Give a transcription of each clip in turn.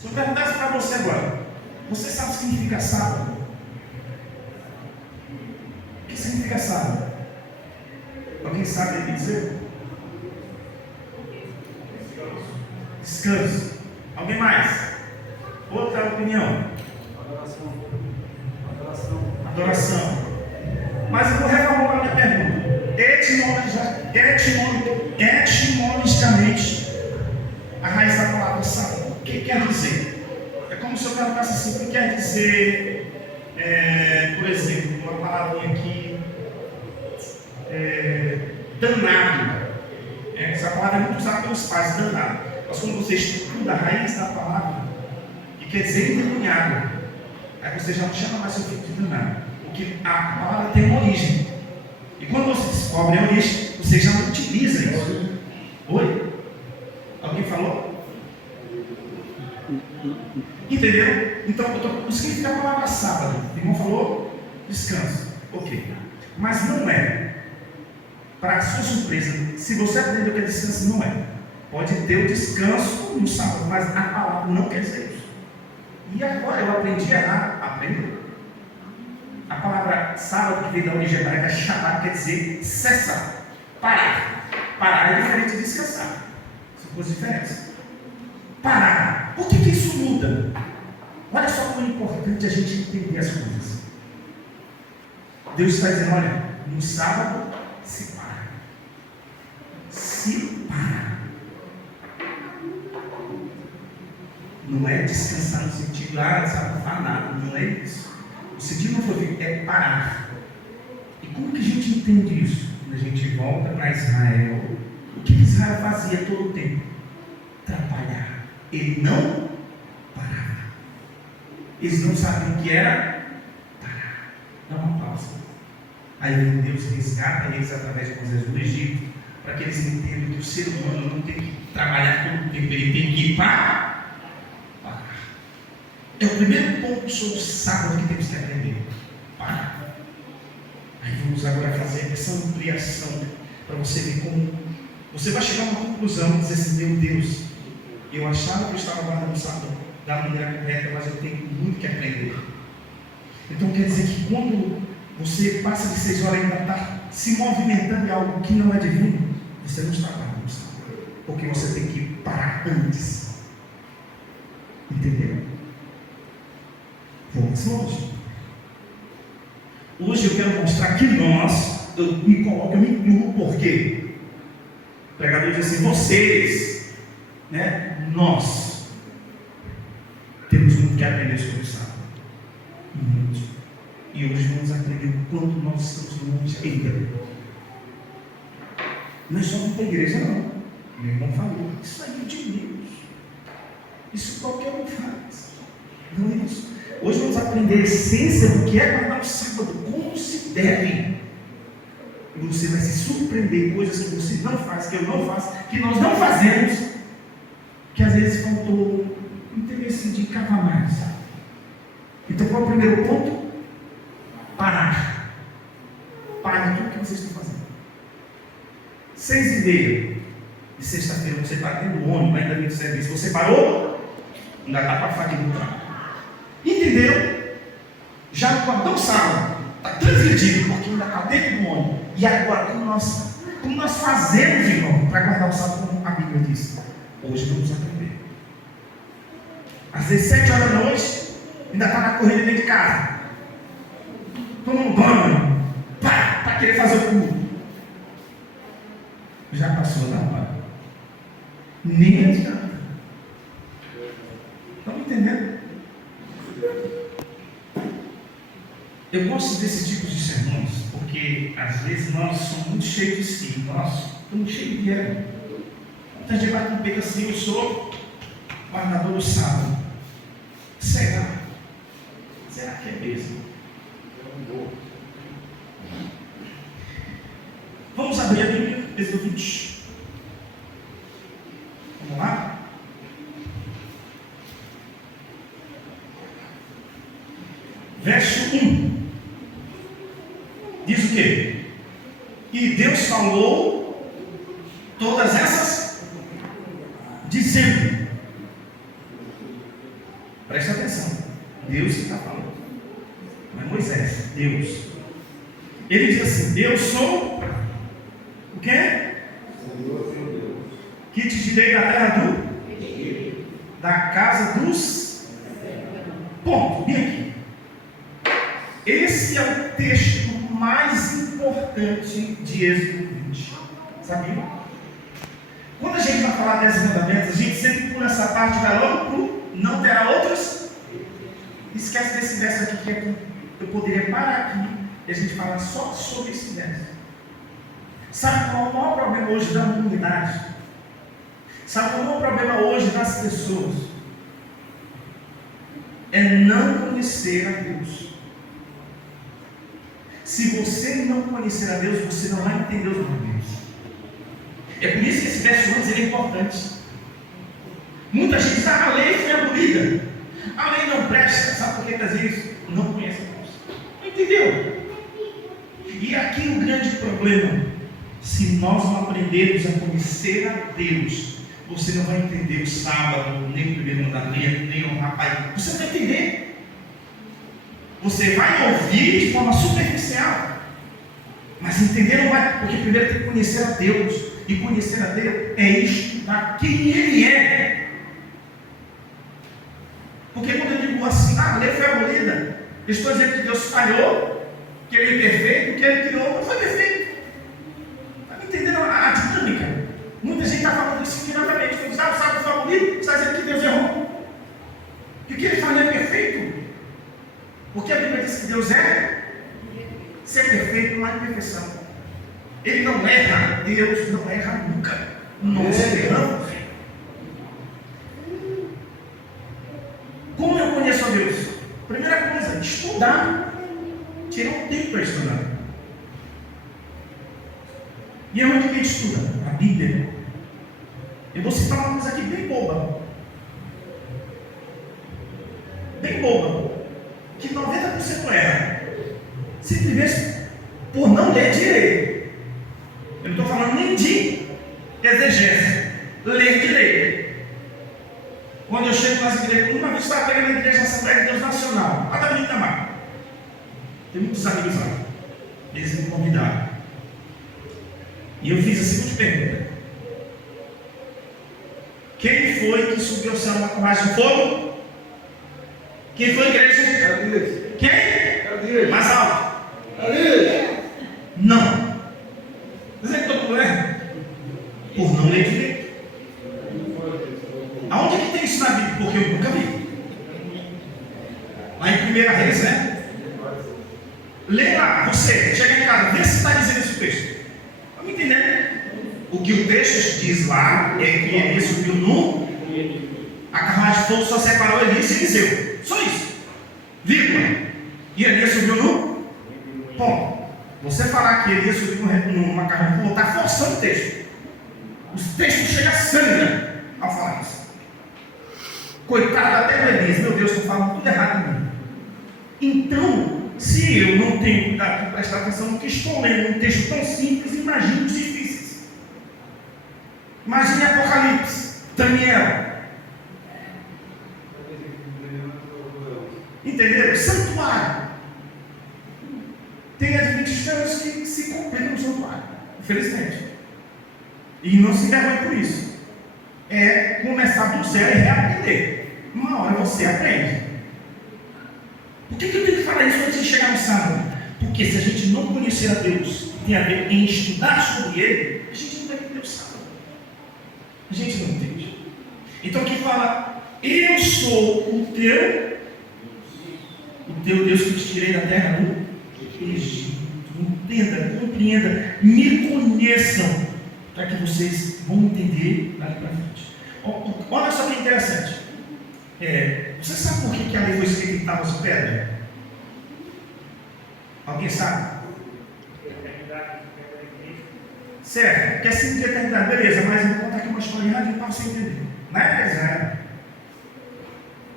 Se eu perguntasse para você agora, você sabe o que significa sábado? O que significa sábado? Alguém sabe o que dizer? Descanso. Alguém mais? Outra opinião? Adoração. Mas eu vou reformular a minha pergunta. Etimologicamente, a raiz da palavra sábado, o que quer dizer? É como se eu perguntasse assim: o que quer dizer, por exemplo, uma palavrinha aqui, danado. Essa palavra é muito usada pelos pais, danado. Mas quando você estuda a raiz da palavra, que quer dizer endemoniado, aí você já não chama mais seu filho de danado, porque a palavra tem uma origem. E quando você descobre a origem, você já não utiliza isso. Oi? Alguém falou? Entendeu? Então, o significa a palavra sábado. O irmão falou descanso. Ok. Mas não é. Para a sua surpresa, se você aprendeu que é descanso, não é. Pode ter o descanso no sábado, mas a palavra não quer dizer isso. E agora eu aprendi errado. Aprendeu. A palavra sábado, que vem da origem hebraica, shabbat, quer dizer cessar, parar. Parar é diferente de descansar. São coisas diferentes. Parar. Por que isso muda? Olha só como é importante a gente entender as coisas. Deus está dizendo: olha, no sábado se para. Se para. Não é descansar no sentido, sábado não faz nada. Não é isso. O sentido não foi é parar. E como que a gente entende isso? Quando a gente volta para Israel, o que Israel fazia todo o tempo? Trabalhar. Ele não parava. Eles não sabiam o que era parar. Dá uma pausa. Aí Deus resgata eles através de Moisés do Egito, para que eles entendam que o ser humano não tem que trabalhar todo o tempo, ele tem que ir para. É o primeiro ponto sobre o sábado que temos que aprender. Parar. Aí vamos agora fazer essa ampliação para você ver como você vai chegar a uma conclusão e dizer assim: meu Deus, eu achava que eu estava guardando o sábado da maneira correta, mas eu tenho muito que aprender. Então quer dizer que quando você passa de 6 horas e ainda está se movimentando em algo que não é divino, você não está guardando o sábado, porque você tem que parar antes. Entendeu? Vamos longe. Hoje eu quero mostrar que eu me incluo, porque o pregador diz assim: vocês, nós temos muito que aprender sobre o sábado. Muito. E hoje vamos aprender o quanto nós estamos longe ainda. Não é só para a igreja, não. Meu irmão falou: isso aí é de Deus. Isso qualquer um faz. Não é isso. Hoje vamos aprender a essência do que é guardar o sábado, como se deve. E você vai se surpreender em coisas que você não faz, que eu não faço, que nós não fazemos, que às vezes faltou interesse de cavar mais. Então qual é o primeiro ponto? Parar. Pare tudo que vocês estão fazendo. 6h30 de sexta-feira você está dentro do ônibus, ainda no serviço. Você parou? Ainda está para a faca do carro. Entenderam? Já não sábado, está transgredido, porque ainda está dentro do ônibus. E agora, como nós fazemos, irmão, para guardar o sábado, como a Bíblia diz? Hoje vamos aprender. Às 17 horas da noite, ainda está na corrida dentro de casa, tomando banho, para querer fazer o culto. Já passou da hora. Nem adianta. Estão entendendo? Eu gosto desse tipo de sermões, porque às vezes nós somos muito cheios de si, nós estamos cheios de ego. Muita gente vai com o peito assim: eu sou guardador do sábado. Será? Será que é mesmo? Vamos abrir a Bíblia, Êxodo 20. Vamos lá? Verso 1 diz o quê? E Deus falou todas essas, dizendo: Presta atenção. Deus que está falando. Não é Moisés, Deus. Ele diz assim: eu sou o quê? Que te tirei da terra da casa dos. Ponto. Vem aqui. Esse é o texto mais importante de Êxodo 20. Sabia? Quando a gente vai falar 10 mandamentos, a gente sempre pula essa parte e vai logo para o não terá outros. Esquece desse verso aqui, que é, eu poderia parar aqui e a gente falar só sobre esse verso. Sabe qual é o maior problema hoje da humanidade? Sabe qual é o maior problema hoje das pessoas? É não conhecer a Deus. Se você não conhecer a Deus, você não vai entender os mandamentos. É por isso que esse verso antes é importante. Muita gente diz: a lei foi abolida, a lei não presta. Sabe por que está dizendo isso? Não conhece a Deus. Não entendeu? E aqui o grande problema: se nós não aprendermos a conhecer a Deus, você não vai entender o sábado, nem o primeiro mandamento, nem o rapaz. Você não vai entender. Você vai ouvir de forma superficial, mas entender não vai, porque primeiro tem que conhecer a Deus. E conhecer a Deus é estudar quem Ele é. Porque quando eu digo assim: a lei foi abolida, eu estou dizendo que Deus falhou, que Ele é perfeito, que Ele criou não foi perfeito. Está entendendo a dinâmica? Muita gente está falando isso equivocadamente. Quando diz: o sábado foi abolido, está dizendo que Deus errou, que o que Ele falhou é perfeito. Porque a Bíblia diz que Deus é ser perfeito, não há imperfeição. Ele não erra, Deus não erra nunca. Nós erramos. Como eu conheço a Deus? Primeira coisa, estudar. Tirar um tempo para estudar. E é onde que a gente estuda? A Bíblia. Eu vou citar uma coisa aqui bem boba. Bem boba. Que 90% erra. Simplesmente por não ler direito. Eu não estou falando nem de exegese, ler direito. Quando eu chego nas igrejas, uma vez eu estava pegando a igreja Assembleia de Deus Nacional, lá da Avenida Mar. Tem muitos amigos lá. Eles me convidaram. E eu fiz a seguinte pergunta: quem foi que subiu ao céu numa carruagem de fogo? Quem foi, igreja? Quem? Mais alto. Não. Dizer que todo mundo é por não ler direito. Aonde é que tem isso na Bíblia? Porque eu nunca vi. Lá em 1 Reis, né? Lê lá, você, chega em casa, vê se está dizendo esse texto. Vamos entender. O que o texto diz lá é que Elias subiu no. A carruagem de fogo só separou Elias e Eliseu. Só isso. Vírgula. E Elias subiu no. Ponto. Você falar que Elias subiu numa carruagem de fogo, está forçando o texto. Os textos chegam a sangue ao falar isso. Coitado até do Elias. Meu Deus, estou falando tudo errado em mim. Então, se eu não tenho cuidado de prestar atenção no que estou lendo, um texto tão simples, imagine os difíceis. Imagine Apocalipse, Daniel. Entenderam? Santuário. Tem adventistas que se complicam no santuário, infelizmente. E não se envergonhe por isso. É começar do zero e reaprender. Uma hora você aprende. Por que eu tenho que falar isso antes de chegar no sábado? Porque se a gente não conhecer a Deus, tem a ver em estudar sobre Ele, a gente não vai entender o sábado. A gente não entende. Então aqui fala: eu sou o teu Deus que te tirei da terra do Egito. Entenda, compreenda, me conheçam, para que vocês vão entender daqui para frente. Olha só que interessante. Você sabe por que a lei foi escrita em tábuas de pedra? Alguém sabe? Certo, porque assim de eternidade, beleza, mas eu vou contar aqui uma história rádio para você entender. Na época de Israel,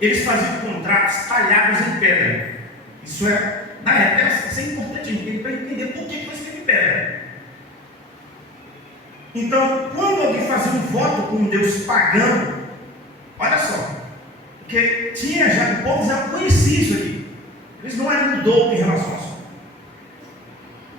eles faziam contratos talhados em pedra. Isso na época, isso é importante para entender por que foi escrito em pedra. Então, quando alguém fazia um voto com um Deus pagão, olha só, Porque tinha já, o povo já conhecia isso aqui. Eles não eram doutos em relação a isso.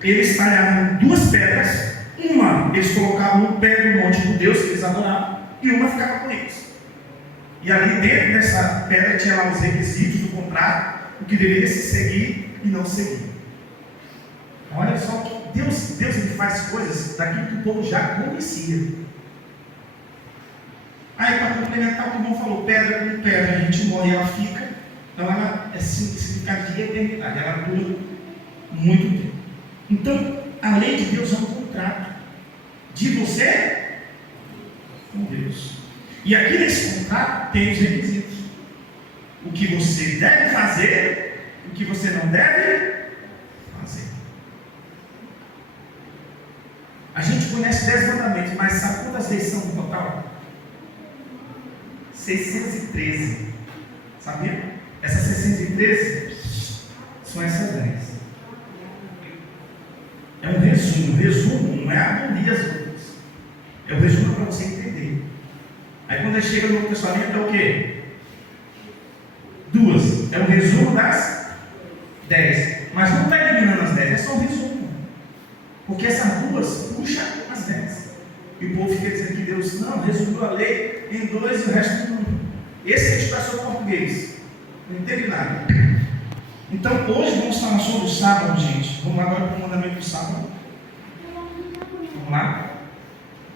Eles talhavam duas pedras, uma eles colocavam no pé do monte do Deus que eles adoravam, e uma ficava com eles. E ali dentro dessa pedra tinha lá os requisitos do contrato, o que deveria se seguir e não seguir. Olha só que Deus ele faz coisas daquilo que o povo já conhecia. Aí, para complementar o que o irmão falou, pedra com pedra, a gente morre e ela fica. Então, ela é significado de eternidade, ela dura muito tempo. Então, a lei de Deus é um contrato de você com Deus. E aqui nesse contrato tem os requisitos. O que você deve fazer, o que você não deve fazer. A gente conhece 10 mandamentos, mas sabe quantas leis são no total? 613. Sabia? Essas 613 são essas 10. É um resumo. Resumo não é abolir as outras. É o resumo para você entender. Aí quando chega no Novo Testamento é o quê? 2. É o resumo das 10. Mas não está eliminando as 10, é só um resumo. Porque essas duas puxam as 10. E o povo fica dizendo que Deus não resumiu a lei em 2 e o resto em 1. Esse é a expressão português. Não entende nada. Então hoje vamos falar sobre o sábado, gente. Vamos agora para o mandamento do sábado. Vamos lá?